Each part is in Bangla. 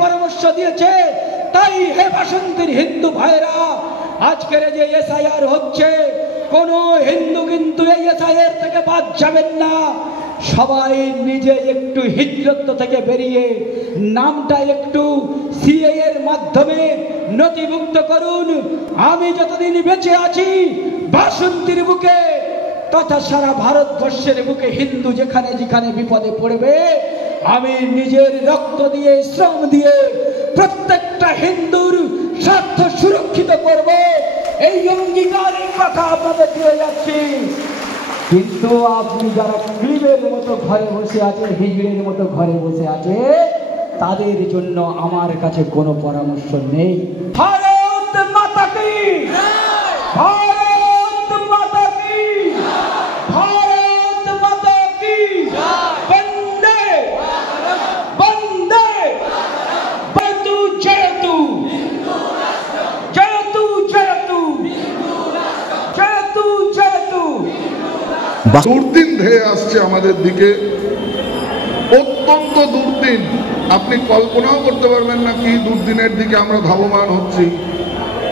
পরামর্শ দিয়েছে। তাই হে বাসন্তীর হিন্দু ভাইরা, আজকের যে এসআইআর হচ্ছে, কোন হিন্দু কিন্তু এই এসআইআর থেকে বাদ যাবেন না। সবাই নিজে একটু হিজরত থেকে বেরিয়ে নামটা একটু সিএ এর মাধ্যমে নথিভুক্ত করুন। আমি যতদিন বেঁচে আছি বাসন্তীর বুকে তথা সারা ভারতবর্ষের বুকে হিন্দু যেখানে যেখানে বিপদে পড়বে, আমি নিজের রক্ত দিয়ে শ্রম দিয়ে প্রত্যেকটা হিন্দুর স্বার্থ সুরক্ষিত করব, এই অঙ্গীকারের কথা আপনাদের দিয়ে যাচ্ছি। কিন্তু আপনি যারা ক্লিবের মতো ঘরে বসে আছে, হিজড়ের মতো ঘরে বসে আছে, তাদের জন্য আমার কাছে কোনো পরামর্শ নেই। ভারত মাতা কি, ভারত মাতা কি, ভারত মাতা কি, বন্দে বন্দে বন্দু জয়তু জয়তু জয়তু জয়তু জয়তু। দুর্দিন ধেয়ে আসছে আমাদের দিকে, অত্যন্ত দুর্দিন। আপনি কল্পনাও করতে পারবেন না কি দুর্দিনের দিকে আমরা ধাবমান হচ্ছি।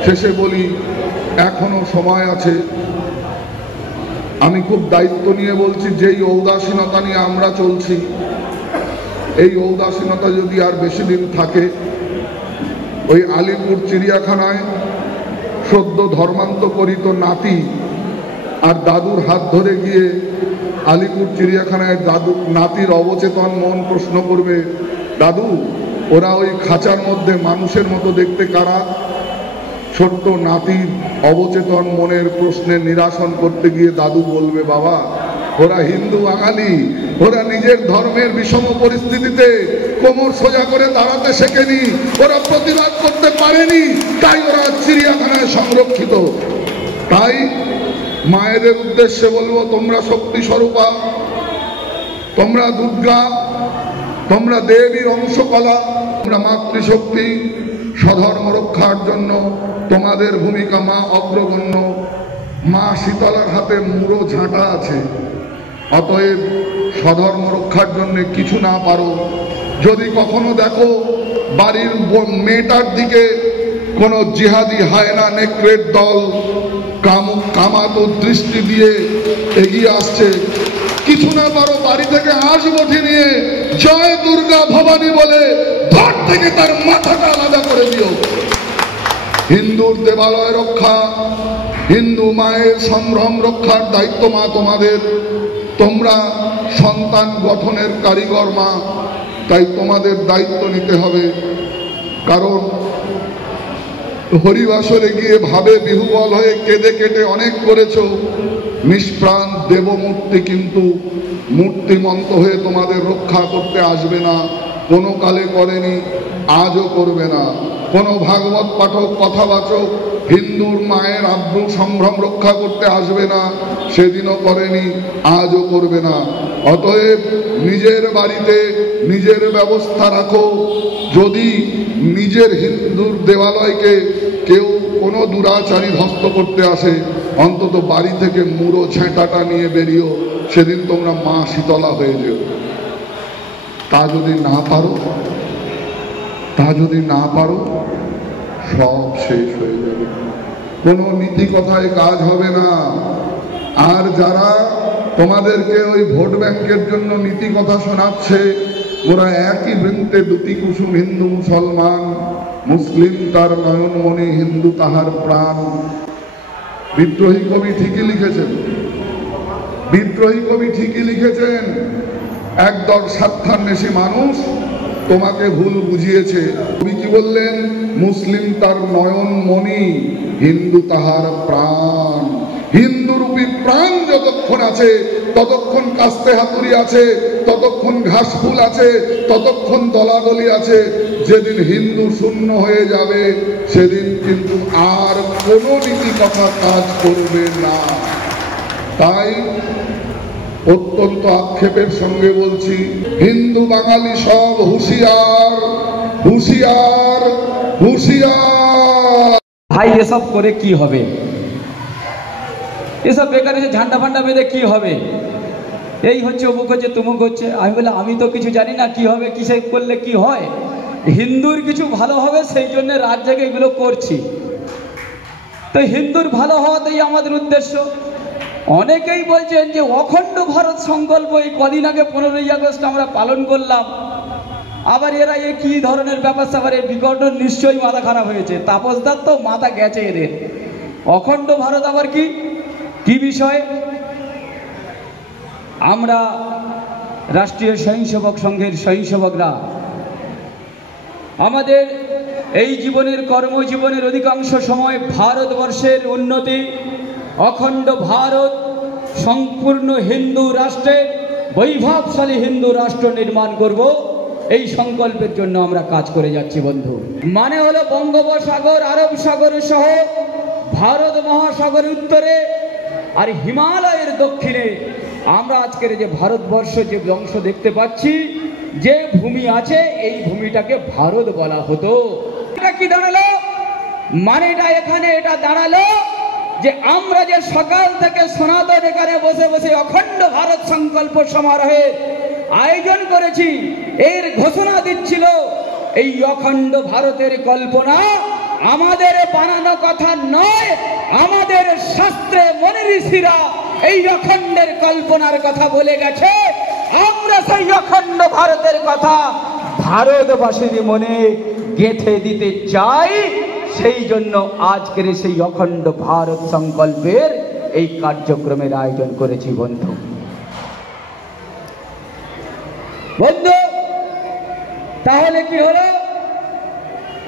শেষে বলি, এখনো সময় আছে। আমি খুব দায়িত্ব নিয়ে বলছি, যেই ঔদাসীনতা নিয়ে আমরা চলছি, এই ঔদাসীনতা যদি আর বেশি দিন থাকে, ওই আলিপুর চিড়িয়াখানায় সদ্য ধর্মান্তরিত নাতি আর দাদুর হাত ধরে গিয়ে আলিপুর চিড়িয়াখানায় দাদু নাতির অবচেতন মন প্রশ্ন করবে, দাদু ওরা ওই খাঁচার মধ্যে মানুষের মতো দেখতে কারা? ছোট্ট নাতির অবচেতন মনের প্রশ্নের নিরাসন করতে গিয়ে দাদু বলবে, বাবা ওরা হিন্দু বাঙালি, ওরা নিজের ধর্মের বিষম পরিস্থিতিতে কোমর সোজা করে দাঁড়াতে শেখেনি, ওরা প্রতিবাদ করতে পারেনি, তাই ওরা চিড়িয়াখানায় সংরক্ষিত। তাই মায়েদের উদ্দেশ্যে বলবো, তোমরা শক্তি স্বরূপা, তোমরা দুর্গা, তোমরা দেবীর অংশকলা, তোমরা মাতৃশক্তি। স্বধর্ম রক্ষার জন্য তোমাদের ভূমিকা মা অগ্রগণ্য। মা শীতলার হাতে মুড়ো ঝাঁটা আছে, অতএব স্বধর্ম রক্ষার জন্য কিছু না পারো, যদি কখনো দেখো বাড়ির মেয়েটার দিকে কোনো জিহাদি হায়না নেকড়ের দল কামাতো দৃষ্টি দিয়ে এগিয়ে আসছে, কিছু না পারো বাড়ি থেকে হাঁসবটি নিয়ে জয় দুর্গা ভবানী বলে ধর থেকে তার মাথাটা আলাদা করে দিও। হিন্দুর দেবালয় রক্ষা, হিন্দু মায়ের সম্ভ্রম রক্ষার দায়িত্ব মা তোমাদের। তোমরা সন্তান গঠনের কারিগর মা, তাই তোমাদের দায়িত্ব নিতে হবে। কারণ হরিবাসরে গিয়ে ভাবে বিহুবল হয়ে কেঁদে কেটে অনেক করেছ, নিষ্প্রাণ দেবমূর্তি কিন্তু মূর্তিমন্ত হয়ে তোমাদের রক্ষা করতে আসবে না। কোনো কালে করেনি, আজও করবে না। কোনো ভাগবত পাঠক কথাবাচক হিন্দুর মায়ের আব্রু সম্ভ্রম রক্ষা করতে আসবে না, সেদিনও করেনি, আজও করবে না। অতএব নিজের বাড়িতে নিজের ব্যবস্থা রাখো। যদি নিজের হিন্দুর দেবালয়কে কেউ কোনো দুরাচারী ধ্বস্ত করতে আসে, অন্তত বাড়ি থেকে মুড়ো ঝেঁটাটা নিয়ে বেরিও, সেদিন তোমরা মা শীতলা হয়ে যেও। তা যদি না পারো সব শেষ হয়ে যাবে, কোনো নীতি কথায় কাজ হবে না। আর যারা তোমাদেরকে ওই ভোট ব্যাংকের জন্য নীতি কথা শোনাচ্ছে, ওরা একই বৃন্তে দুটি কুসুম, হিন্দু মুসলমান, মুসলিম তার নয়নমণি, হিন্দু তাহার প্রাণ। বিদ্রোহী কবি ঠিকই লিখেছেন, বিদ্রোহী কবি ঠিকই লিখেছেন। একদল স্বার্থান্বেষী মানুষ তোমাকে ভুল বুঝিয়েছে। কবি কি বললেন? মুসলিম তার নয়নমণি, হিন্দু তাহার প্রাণ। হিন্দুরূপী প্রাণ যতক্ষণ আছে ততক্ষণ কাস্তে হাতুড়ি আছে, ততক্ষণ ঘাস ফুল আছে, ততক্ষণ দলাদলি আছে। যেদিন হিন্দু শূন্য হয়ে যাবে সেদিন কিন্তু আর কোনো নীতি কথা কাজ করবে না। তাই অত্যন্ত আক্ষেপের সঙ্গে বলছি, হিন্দু বাঙালি সব হুঁশিয়ার, হুঁশিয়ার, হুঁশিয়ার। ভাই এসব করে কি হবে? এসব বেকার এসে ঝান্ডা ফান্ডা বেঁধে কি হবে? এই হচ্ছে, অমুক হচ্ছে, তুমুক হচ্ছে। আমি বলে আমি তো কিছু জানি না কি হবে, কিসে করলে কি হয়। হিন্দুর কিছু ভালো হবে সেই জন্য রাত জেগে এগুলো করছি। তো হিন্দুর ভালো হওয়াতেই আমাদের উদ্দেশ্য। অনেকেই বলছেন যে অখণ্ড ভারত সংকল্প এই কদিন আগে 15ই আগস্ট আমরা পালন করলাম, আবার এরা এ কি ধরনের ব্যাপার স্যাপার, এই বিকটন নিশ্চয়ই মাথা খারাপ হয়েছে। তাপসদার তো মাথা গেছে এদের। অখণ্ড ভারত আবার কি বিষয়? আমরা রাষ্ট্রীয় স্বয়ংসেবক সংঘের স্বয়ংসেবকরা আমাদের এই জীবনের কর্মজীবনের অধিকাংশ সময় ভারতবর্ষের উন্নতি, অখণ্ড ভারত, সম্পূর্ণ হিন্দু রাষ্ট্রের, বৈভবশালী হিন্দু রাষ্ট্র নির্মাণ করব, এই সংকল্পের জন্য আমরা কাজ করে যাচ্ছি বন্ধু। মানে হলো বঙ্গোপসাগর, আরব সাগর সহ ভারত মহাসাগরের উত্তরে আর হিমালয়ের দক্ষিণে আমরা আজকের যে ভারতবর্ষ যে অংশ দেখতে পাচ্ছি, যে ভূমি আছে, এই ভূমিটাকে ভারত বলা হতো। এটা কি দাঁড়ালো? মানেটা এখানে এটা দাঁড়ালো যে আমরা যে সকাল থেকে সনাতন এখানে বসে বসে অখণ্ড ভারত সংকল্প সমারোহের আয়োজন করেছি, এর ঘোষণা দিচ্ছিল এই অখণ্ড ভারতের কল্পনা আমাদের বানানো কথা নয়, আমাদের শাস্ত্রে মনি ঋষিরা এই অখণ্ডের কল্পনার কথা বলে গেছে। আমরা সেই অখণ্ড ভারতের কথা ভারতবাসীর মনে গেঁথে দিতে চাই। সেই জন্য আজকের সেই অখণ্ড ভারত সংকল্পের এই কার্যক্রমের আয়োজন করেছি বন্ধু। তাহলে কি হলো?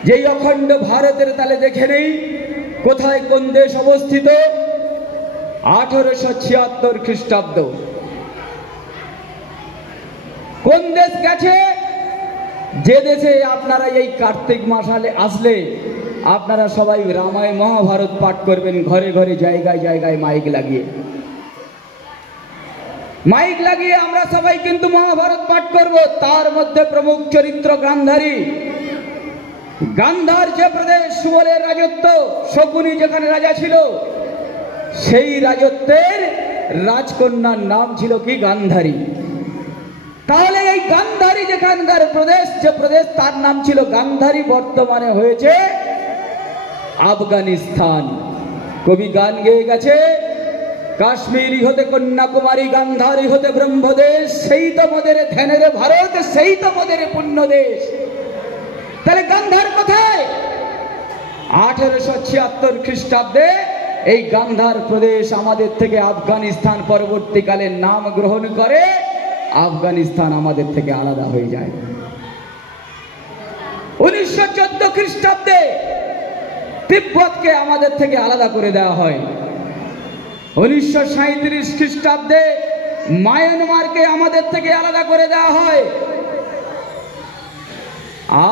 যে অখণ্ড ভারতের তাহলে দেখে নেই কোথায় কোন দেশ অবস্থিত। 1876 খ্রিস্টাব্দ কোন দেশ গেছে? যে দেশে আপনারা এই কার্তিক মাস আসলে আপনারা সবাই রামায়ণ মহাভারত পাঠ করবেন, ঘরে ঘরে জায়গায় জায়গায় মাইক লাগিয়ে আমরা সবাই কিন্তু মহাভারত পাঠ করব। তার মধ্যে প্রমুখ চরিত্র গান্ধারী। গান্ধার যে প্রদেশ, সুবলের রাজত্ব, শকুনি যেখানে রাজা ছিল, সেই রাজত্বের রাজকন্যার নাম ছিল কি? গান্ধারী। তাহলে এই গান্ধারী যেখানকার প্রদেশ, যে প্রদেশ তার নাম ছিল গান্ধারী, বর্তমানে হয়েছে আফগানিস্তান। কবি গান গেয়ে গেছে, কাশ্মীরি হতে কন্যাকুমারী, গান্ধারী হতে ব্রহ্মদেশ, সেই তো মোদের ধ্যানের ভারত, সেই তো মোদের পুণ্য দেশ। তাহলে গান্ধার কোথায়? 1876 খ্রিস্টাব্দে এই গান্ধার প্রদেশ আমাদের থেকে আফগানিস্তান পরবর্তীকালে নাম গ্রহণ করে। আফগানিস্তান আমাদের থেকে আলাদা হয়ে যায়। 1914 খ্রিস্টাব্দে তিব্বতকে আমাদের থেকে আলাদা করে দেওয়া হয়। 1937 খ্রিস্টাব্দে মায়ানমারকে আমাদের থেকে আলাদা করে দেওয়া হয়।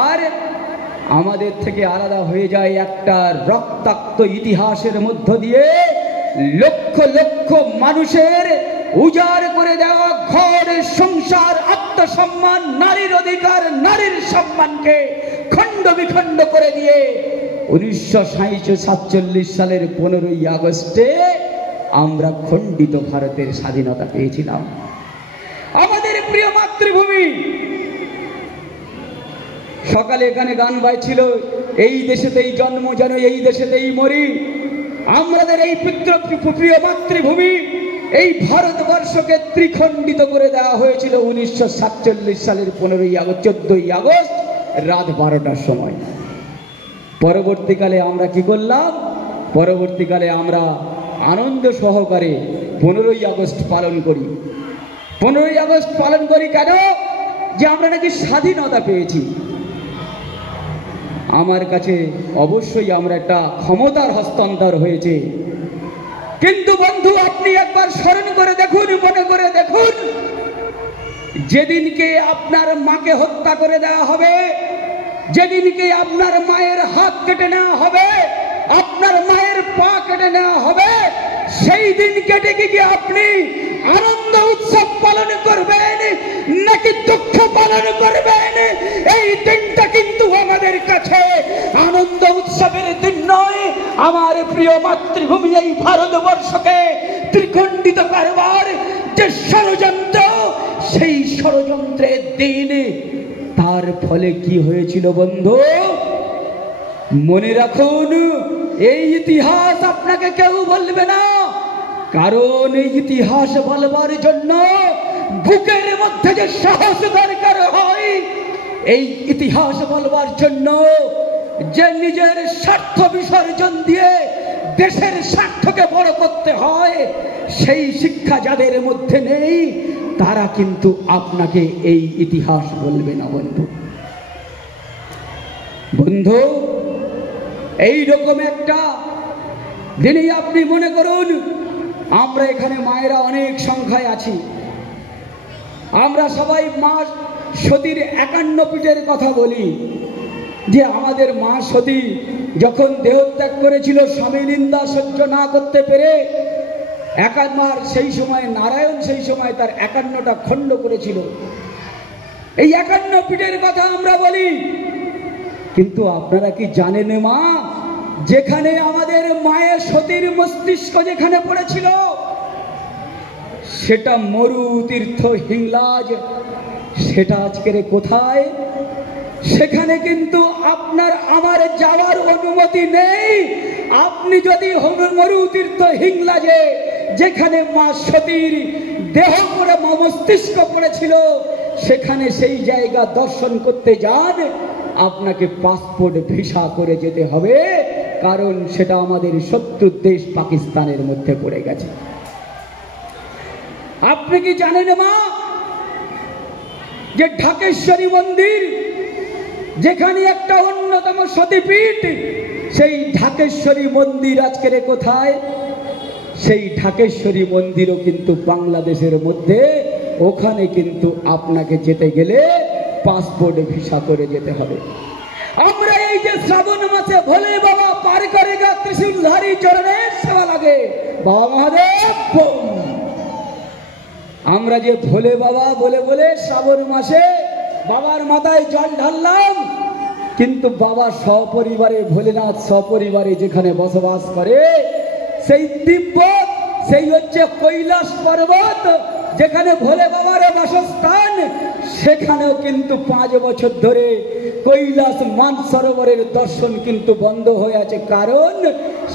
আর আমাদের থেকে আলাদা হয়ে যায় একটা রক্তাক্ত ইতিহাসের মধ্য দিয়ে লক্ষ লক্ষ মানুষের উজাড় করে দেওয়া ঘর, সংসার, আত্মসম্মান, নারীর অধিকার, নারীর সম্মানকে খণ্ড বিখণ্ড করে দিয়ে 1947 সালের 15ই আগস্টে আমরা খণ্ডিত ভারতের স্বাধীনতা পেয়েছিলাম। আমাদের প্রিয় মাতৃভূমি। সকালে এখানে গান বাইছিল, এই দেশেতেই জন্ম যেন এই দেশেতেই মরি। আমাদের এই প্রিয় মাতৃভূমি, এই ভারতবর্ষকে ত্রিখণ্ডিত করে দেওয়া হয়েছিল 1947 সালের 14ই আগস্ট রাত 12টার সময়। পরবর্তীকালে আমরা কি করলাম? পরবর্তীকালে আমরা আনন্দ সহকারে 15ই আগস্ট পালন করি। 15ই আগস্ট পালন করি কেন? যে আমরা নাকি স্বাধীনতা পেয়েছি। আমার কাছে অবশ্যই আমরা একটা ক্ষমতার হস্তান্তর হয়েছে, কিন্তু বন্ধু আপনি একবার স্মরণ করে দেখুন, মনে করে দেখুন, যেদিনকে আপনার মাকে হত্যা করে দেওয়া হবে, যেদিনকে আপনার মায়ের হাত কেটে নেওয়া হবে, আপনার মায়ের পা কেটে নেওয়া হবে, সেই দিন কেটে গিয়ে আপনি আনন্দ উৎসব পালন করবেন নাকি দুঃখ পালন করবেন? এই দিনটা কিন্তু আমাদের কাছে আনন্দ উৎসবের দিন নয়। আমার প্রিয় মাতৃভূমি এই ভারতবর্ষকে ত্রিখণ্ডিত করবার যে ষড়যন্ত্র, সেই ষড়যন্ত্রের দিন। তার ফলে কি হয়েছিল বন্ধু? মনে রাখুন, এই ইতিহাস আপনাকে কেউ বলবে না, কারণ এই ইতিহাস বলবার জন্য বুকের মধ্যে যে সাহস দরকার হয়, এই ইতিহাস বলবার জন্য যে নিজের স্বার্থ বিসর্জন দিয়ে দেশের স্বার্থকে বড় করতে হয়, সেই শিক্ষা যাদের মধ্যে নেই তারা কিন্তু আপনাকে এই ইতিহাস বলবে না বন্ধু। বন্ধু, এইরকম একটা দিনে আপনি মনে করুন, আমরা এখানে মায়েরা অনেক সংখ্যায় আছি, আমরা সবাই মা সতীর 51 পীঠের কথা বলি, যে আমাদের মা সতী যখন দেহত্যাগ করেছিল স্বামী নিন্দা সহ্য না করতে পেরে, একান্নবার সেই সময় নারায়ণ সেই সময় তার 51টা খণ্ড করেছিল। এই 51 পীঠের কথা আমরা বলি, কিন্তু আপনারা কি জানেন মা, যেখানে আমাদের মায়ের সতীর মস্তিষ্ক যেখানে পড়েছিল সেটা মরু তীর্থ হিংলাজ, সেটা আজকের কোথায়? সেখানে কিন্তু আপনার আমার যাওয়ার অনুমতি নেই। আপনি যদি মরু তীর্থ হিংলাজে যেখানে মা সতীর দেহ করে মস্তিষ্ক পড়েছিল সেখানে সেই জায়গা দর্শন করতে যান, আপনাকে পাসপোর্ট ভিসা করে যেতে হবে, কারণ সেটা আমাদের শত্রু দেশ পাকিস্তানের মধ্যে পড়ে গেছে। আপনি কি জানেন মা, যে ঢাকেশ্বরী মন্দির যেখানে একটা অন্যতম সতীপীঠ, সেই ঢাকেশ্বরী মন্দির আজকের কোথায়? সেই ঢাকেশ্বরী মন্দিরও কিন্তু বাংলাদেশের মধ্যে, ওখানে কিন্তু আপনাকে যেতে গেলে পাসপোর্ট ভিসা করে যেতে হবে। আমরা এই যে শ্রাবণ মাসে ভোলে বাবা পার করে গা ত্রিশূলধারী চরণের সেবা লাগে, বাবা মহাদেব আমরা যে ভোলে বাবা বলে বলে শ্রাবণ মাসে বাবার মাথায় জল ঢাললাম, কিন্তু বাবা সপরিবারে ভোলেনাথ সপরিবারে যেখানে বসবাস করে সেই তিব্বত, সেই হচ্ছে কৈলাস পর্বত যেখানে ভোলে বাবার বাসস্থান, সেখানেও কিন্তু 5 বছর ধরে কৈলাস মানসরোবরের দর্শন কিন্তু বন্ধ হয়ে আছে, কারণ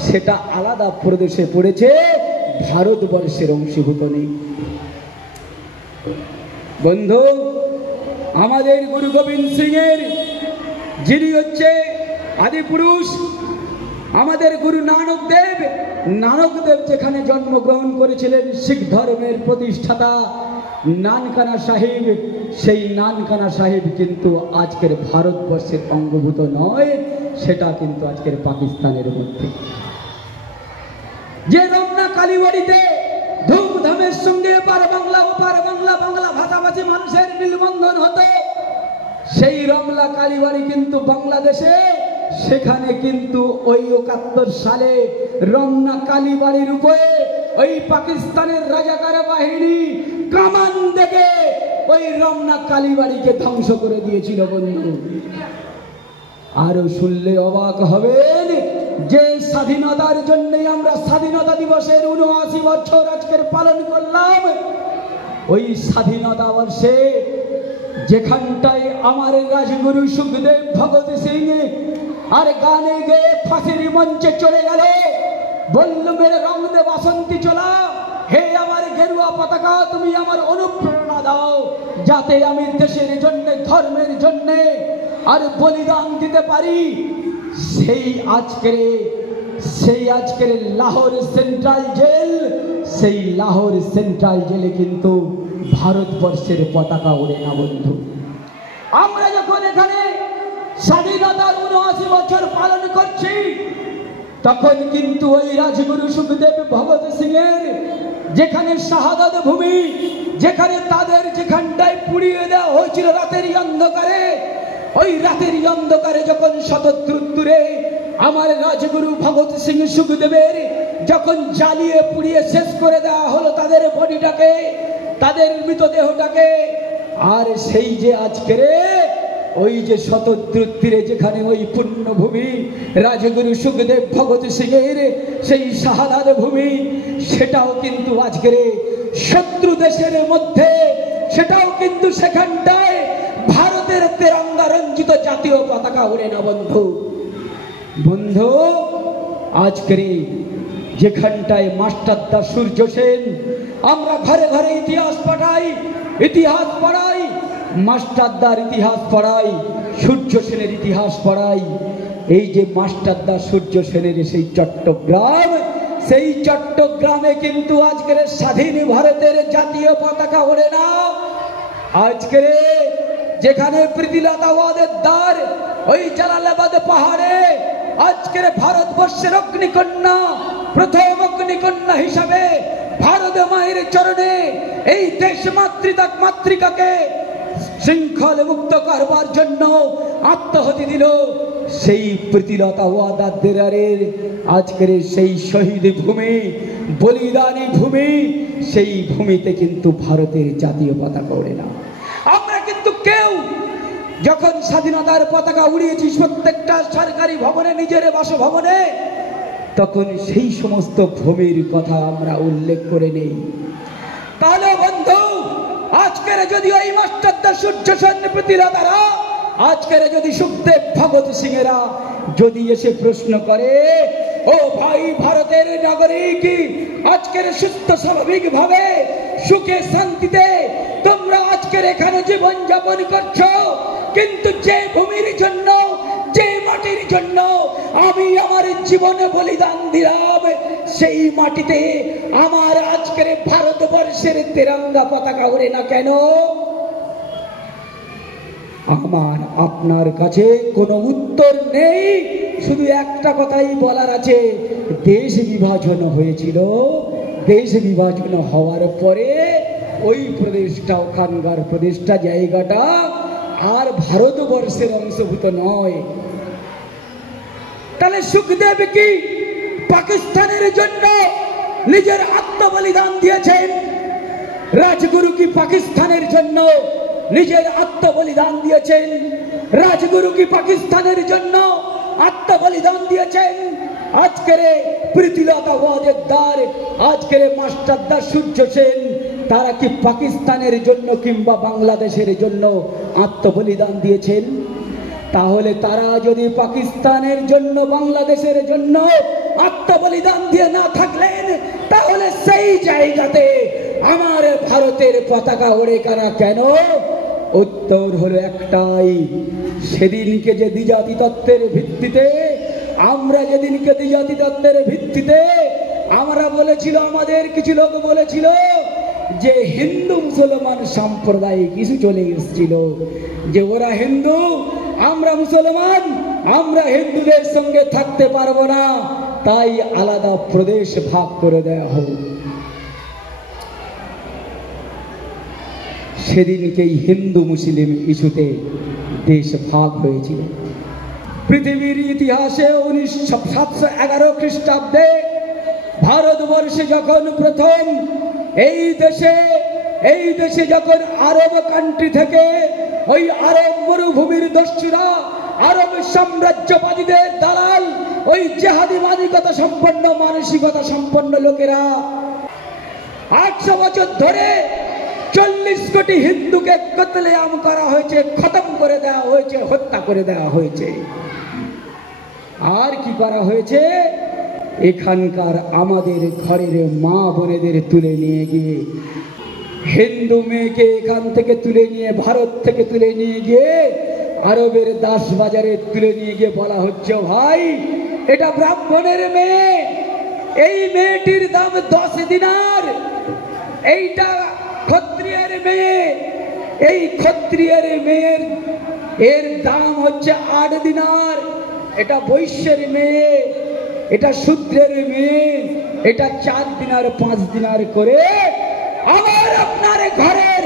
সেটা আলাদা প্রদেশে পড়েছে, ভারতবর্ষের অংশীভূত নেই। বন্ধু, আমাদের গুরু গোবিন্দ সিং এর যিনি হচ্ছে আদি পুরুষ, আমাদের গুরু নানক দেব যেখানে জন্মগ্রহণ করেছিলেন, শিখ ধর্মের প্রতিষ্ঠাতা নানকানা সাহিব, সেই নানকানা সাহিব কিন্তু আজকের ভারতবর্ষের অঙ্গভূত নয়, সেটা কিন্তু আজকের পাকিস্তানের মধ্যে। যে রমনা কালীবাড়িতে ধুমধামের সঙ্গে পার বাংলা বাংলা ভাষাভাষী মানুষের মিলবন্ধন হতো, সেই রমনা কালীবাড়ি কিন্তু বাংলাদেশে, সেখানে কিন্তু ওই 71 সালে রমনা কালীবাড়ির উপরে ওই পাকিস্তানের রাজাকার বাহিনী কামান দেখে ওই রমনা কালীবাড়িকে ধ্বংস করে দিয়েছিল বন্ধু। আরো শুনলে অবাক হবেন, যে স্বাধীনতার জন্য আমরা স্বাধীনতা দিবসের 79 বছর আজকের পালন করলাম, ওই স্বাধীনতা বর্ষে যেখানটায় আমার রাজগুরু সুখদেব ভগৎ সিং আর গানে গেয়ে ফাঁসির মঞ্চে চলে গেল, বলল মেরে রং দে বাসন্তী চলা, হে আমার গেরুয়া পতাকা তুমি আমার অনুপ্রেরণা দাও, যাতে আমি দেশের জন্য ধর্মের জন্য আর বলিদান দিতে পারি। সেই আজকের লাহোর সেন্ট্রাল জেল, সেই লাহোর সেন্ট্রাল জেলে কিন্তু ভারতবর্ষের পতাকা ওড়ে না বন্ধু। আমরা যখন এখানে স্বাধীনতার 79 বছর পালন করছি, তখন কিন্তু ওই রাজগুরু সুখদেব ভগৎ সিং এর যেখানে শাহাদাত ভূমি, যেখানে তাদের যেখানটায় পুড়িয়ে দেওয়া হয়েছিল রাতের অন্ধকারে, ওই রাতের অন্ধকারে যখন 77 আমার রাজগুরু ভগৎ সিং সুখদেবের যখন জ্বালিয়ে পুড়িয়ে শেষ করে দেওয়া হলো তাদের বডিটাকে, তাদের মৃতদেহটাকে, আর সেই যে আজকের ওই যে 77 যেখানে ওই পুণ্যভূমি রাজগুরু সুখদেব ভগৎ সিং এর সেই শাহাদাত ভূমি, সেটাও কিন্তু আজকের শত্রু দেশের মধ্যে, সেটাও কিন্তু সেখানটায় ভারতের ভারতের তেরঙ্গা রঞ্জিত জাতীয় পতাকা ওড়ে না বন্ধু। বন্ধু, আজকের যেখানটায় মাস্টারদা সূর্য সেন, আমরা ঘরে ঘরে ইতিহাস পড়াই, মাস্টারদার ইতিহাস পড়াই, সূর্য সেনের ইতিহাস পড়াই। এই যে মাস্টারদা সূর্য সেনের সেই চট্টগ্রামে কিন্তু আজকের স্বাধীন ভারতের জাতীয় পতাকা ওড়ে না। আজকের যেখানে প্রীতিলতাওয়াদের দ্বার, ওই জালালাবাদ পাহাড়ে আজকের ভারতবর্ষের অগ্নিকন্যা, প্রথম অগ্নিকন্যা হিসাবে ভারত মায়ের চরণে এই দেশ মাতৃকাকে শৃঙ্খল মুক্ত করবার জন্য আত্মাহুতি দিল সেই প্রীতিলতাওয়াদের আজকের সেই শহীদ ভূমি, বলিদানী ভূমি, সেই ভূমিতে কিন্তু ভারতের জাতীয় পতাকা ওড়ে না। আমরা কিন্তু কেউ যখন স্বাধীনতার পতাকা উড়িয়েছি প্রত্যেকটা সরকারি ভবনে, নিজের বাসভবনে, তখন সেই সমস্ত ভূমির কথা আমরা উল্লেখ করে নেই। তাহলে বন্ধু, আজকের যদি ওই মাস্টারদা সূর্য সেন, প্রীতিলতারা, আজকের যদি সুখদেব ভগৎ সিং এরা যদি এসে প্রশ্ন করে, ও ভাই ভারতের নাগরিক, আজকের সুস্থ স্বাভাবিক ভাবে সুখে শান্তিতে তোমরা আজকের এখানে জীবন যাপন করছো, কিন্তু যে ভূমির জন্য, যে মাটির জন্য আমি আমার জীবনে বলিদান দিলাম, সেই মাটিতে আমার আজকের ভারতবর্ষের তেরঙ্গা পতাকা ওড়ে না কেন? আমার আপনার কাছে কোনো উত্তর নেই, শুধু একটা কথাই বলার আছে। দেশ বিভাজন হয়েছিল, দেশ বিভাজন হওয়ার পরে ওই প্রদেশটা, ওখানকার প্রদেশটা, জায়গাটা আর ভারতবর্ষের অংশভূত নয়। তাহলে সুখদেব কি পাকিস্তানের জন্য নিজের আত্মবলিদান দিয়েছেন? রাজগুরু কি পাকিস্তানের জন্য নিজের আত্মবলিদান দিয়েছেন? রাজগুরু কি পাকিস্তানের জন্য আত্মবলিদান দিয়েছেন? আজকের প্রীতিলতাওয়াদের দ্বার, আজকের মাস্টারদা সূর্য সেন, তারা কি পাকিস্তানের জন্য কিংবা বাংলাদেশের জন্য আত্মবলিদান দিয়েছেন? তাহলে তারা যদি পাকিস্তানের জন্য, বাংলাদেশের জন্য আত্মবলিদান দিয়ে না থাকলেন, তাহলে সেই জায়গাতে আমার ভারতের পতাকা ওড়ে কারা কেন? উত্তর হলো একটাই, সেদিনকে যে দ্বিজাতি তত্ত্বের ভিত্তিতে, আমরা যেদিনকে দ্বিজাতি তত্ত্বের ভিত্তিতে আমরা বলেছিল, আমাদের কিছু লোক বলেছিল যে হিন্দু মুসলমান সাম্প্রদায়িক ইস্যু চলে এসেছিল, যে ওরা হিন্দু, আমরা মুসলমান, আমরা হিন্দুদের সঙ্গে থাকতে পারবো না, তাই আলাদা প্রদেশ ভাগ করে দেওয়া হোক। সেদিনকেই হিন্দু মুসলিম ইস্যুতে দেশ ভাগ হয়েছিল। পৃথিবীর ইতিহাসে 1711 খ্রিস্টাব্দে ভারতবর্ষে যখন প্রথম এই দেশে যখন আরব কান্ট্রি থেকে ওই আরব মরুভূমির দস্যুরা, আরব সাম্রাজ্যবাদীদের দালাল, ওই জেহাদি মানসিকতা সম্পন্ন লোকেরা 800 বছর ধরে 40 কোটি হিন্দুকে কতলেআম করা হয়েছে, খতম করে দেওয়া হয়েছে, হত্যা করে দেওয়া হয়েছে। আর কি করা হয়েছে? এখানকার আমাদের ঘরের মা বোনেদের তুলে নিয়ে গিয়ে, হিন্দু মেয়েকে এখান থেকে তুলে নিয়ে, ভারত থেকে তুলে নিয়ে গিয়ে আরবের দাস বাজারে তুলে নিয়ে গিয়ে বলা হচ্ছে, ভাই এটা ব্রাহ্মণের মেয়ে, এই মেয়েটির দাম 10 দিনার, এইটা ক্ষত্রিয়ের মেয়ে, এই ক্ষত্রিয়ের মেয়ের এর দাম হচ্ছে 8 দিনার, এটা বৈশ্যের মেয়ে, এটা শূদ্রের মেয়ে, এটা 4 দিনার 5 দিনার করে আমার আপনার ঘরের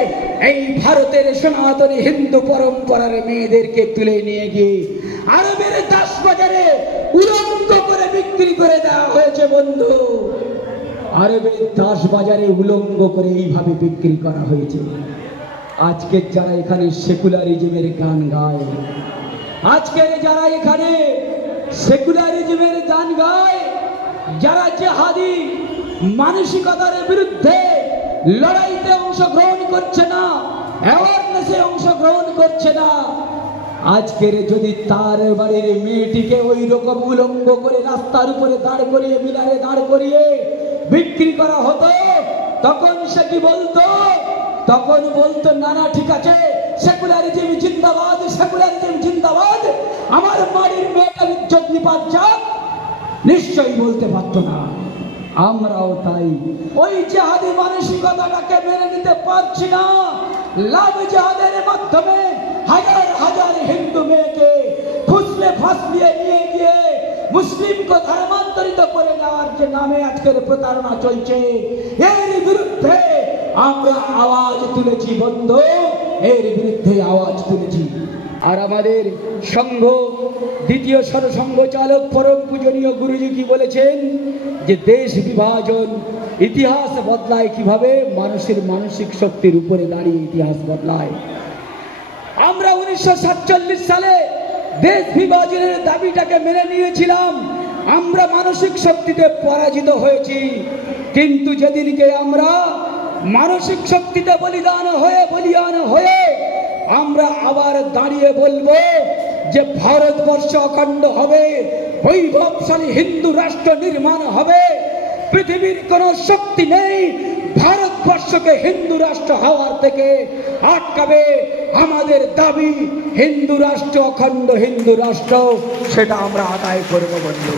এই ভারতের সনাতনী হিন্দু পরম্পরার মেয়েদেরকে তুলে নিয়ে গিয়ে আরবের দাস বাজারে উলঙ্গ করে বিক্রি করে দেওয়া হয়েছে। বন্ধু, আরবের দাস বাজারে উলঙ্গ করে এইভাবে বিক্রি করা হয়েছে। আজকে যারা এখানে সেকুলারিজমের গান গায়, আজকের যারা এখানে সেকুলারিজমের গান গায়, যারা জেহাদি মানসিকতার বিরুদ্ধে লড়াইতে অংশগ্রহণ করছে না, অ্যাওয়ারনেসে অংশগ্রহণ করছে না, আজকের যদি তার বাড়ির মেয়েটিকে ওই রকম উলঙ্গ করে রাস্তার উপরে দাঁড় করিয়ে মিনারে দাঁড় করিয়ে বিক্রি করা হতো, তখন সে কি বলতো? তখন বলতো না না ঠিক আছে, সেকুলারিজম জিন্দাবাদ, সেকুলারিজম জিন্দাবাদ, আমার বাড়ির মেয়েটার ইজ্জত নিপাত যাক? নিশ্চয়ই বলতে পারতো না। আমরাও তাই ওই জিহাদি মানসিকতাটাকে মেনে নিতে পারছি না। লাভ জিহাদের মাধ্যমে হাজার হাজার হিন্দু মেয়েকে ফুসলে ফাসলিয়ে নিয়ে গিয়ে মুসলিমকে ধর্মান্তরিত করে নেওয়ার যে নামে আজকের প্রতারণা চলছে, এর বিরুদ্ধে আমরা আওয়াজ তুলেছি বন্ধু, এর বিরুদ্ধে আওয়াজ তুলেছি। আর আমাদের সংঘ দ্বিতীয় সরসংঘ চালক পরম পূজনীয় গুরুজি কি বলেছেন যে দেশ বিভাজন ইতিহাস বদলায় কিভাবে? মানুষের মানসিক শক্তির উপরে দাঁড়িয়ে ইতিহাস বদলায়। আমরা 1947 সালে দেশ বিভাজনের দাবিটাকে মেনে নিয়েছিলাম, আমরা মানসিক শক্তিতে পরাজিত হয়েছি। কিন্তু যেদিনকে আমরা মানসিক শক্তিতে বলিয়ান হয়ে আমরা আবার দাঁড়িয়ে বলবো যে ভারতবর্ষ অখণ্ড হবে, বৈভবশালী হিন্দু রাষ্ট্র নির্মাণ হবে, পৃথিবীর কোন শক্তি নেই ভারতবর্ষকে হিন্দু রাষ্ট্র হওয়ার থেকে আটকাবে। আমাদের দাবি হিন্দু রাষ্ট্র, অখণ্ড হিন্দু রাষ্ট্র, সেটা আমরা আদায় করবো বন্ধু।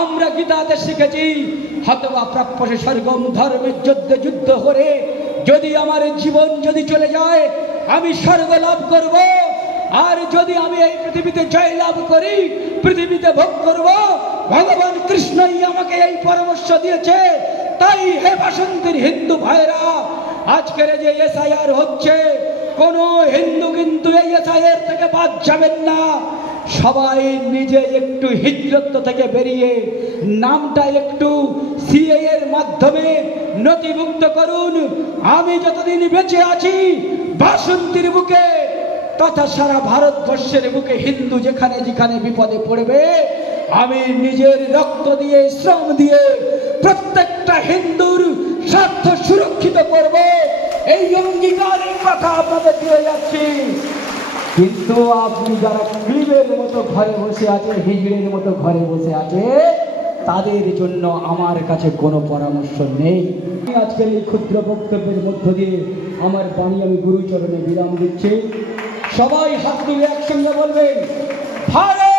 আমরা গীতাতে শিখেছি হতবা প্রাপ্যসে স্বর্গম, ধর্মের যুদ্ধে যুদ্ধ করে যদি আমার জীবন যদি চলে যায় আমি স্বর্গ লাভ করব, আর যদি আমি এই পৃথিবীতে জয় লাভ করি পৃথিবীতে ভোগ করব। ভগবান কৃষ্ণই আমাকে এই পরামর্শ দিয়েছে। তাই হে বাসন্তীর হিন্দু ভাইরা, আজকের যে এসআইআর হচ্ছে, কোন হিন্দু কিন্তু এই এসআইআর থেকে বাদ যাবেন না। সবাই নিজে একটু হিজরত থেকে বেরিয়ে নামটা একটু সিএ এর মাধ্যমে নথিভুক্ত করুন। আমি যতদিন বেঁচে আছি বাসন্তীর বুকে তথা সারা ভারতবর্ষের বুকে হিন্দু যেখানে যেখানে বিপদে পড়বে, আমি নিজের রক্ত দিয়ে শ্রম দিয়ে প্রত্যেকটা হিন্দুর স্বার্থ সুরক্ষিত করব, এই অঙ্গীকারের কথা আপনাদের দিয়ে যাচ্ছি। কিন্তু আপনি যারা ক্লিবের মতো ঘরে বসে আছে, হিজড়ের মতো ঘরে বসে আছে, তাদের জন্য আমার কাছে কোনো পরামর্শ নেই। আজকের এই ক্ষুদ্র বক্তব্যের মধ্য দিয়ে আমার বাণী আমি গুরুচরণে বিরাম দিচ্ছি। সবাই হাত তুলে একসঙ্গে বলবেন, ভারত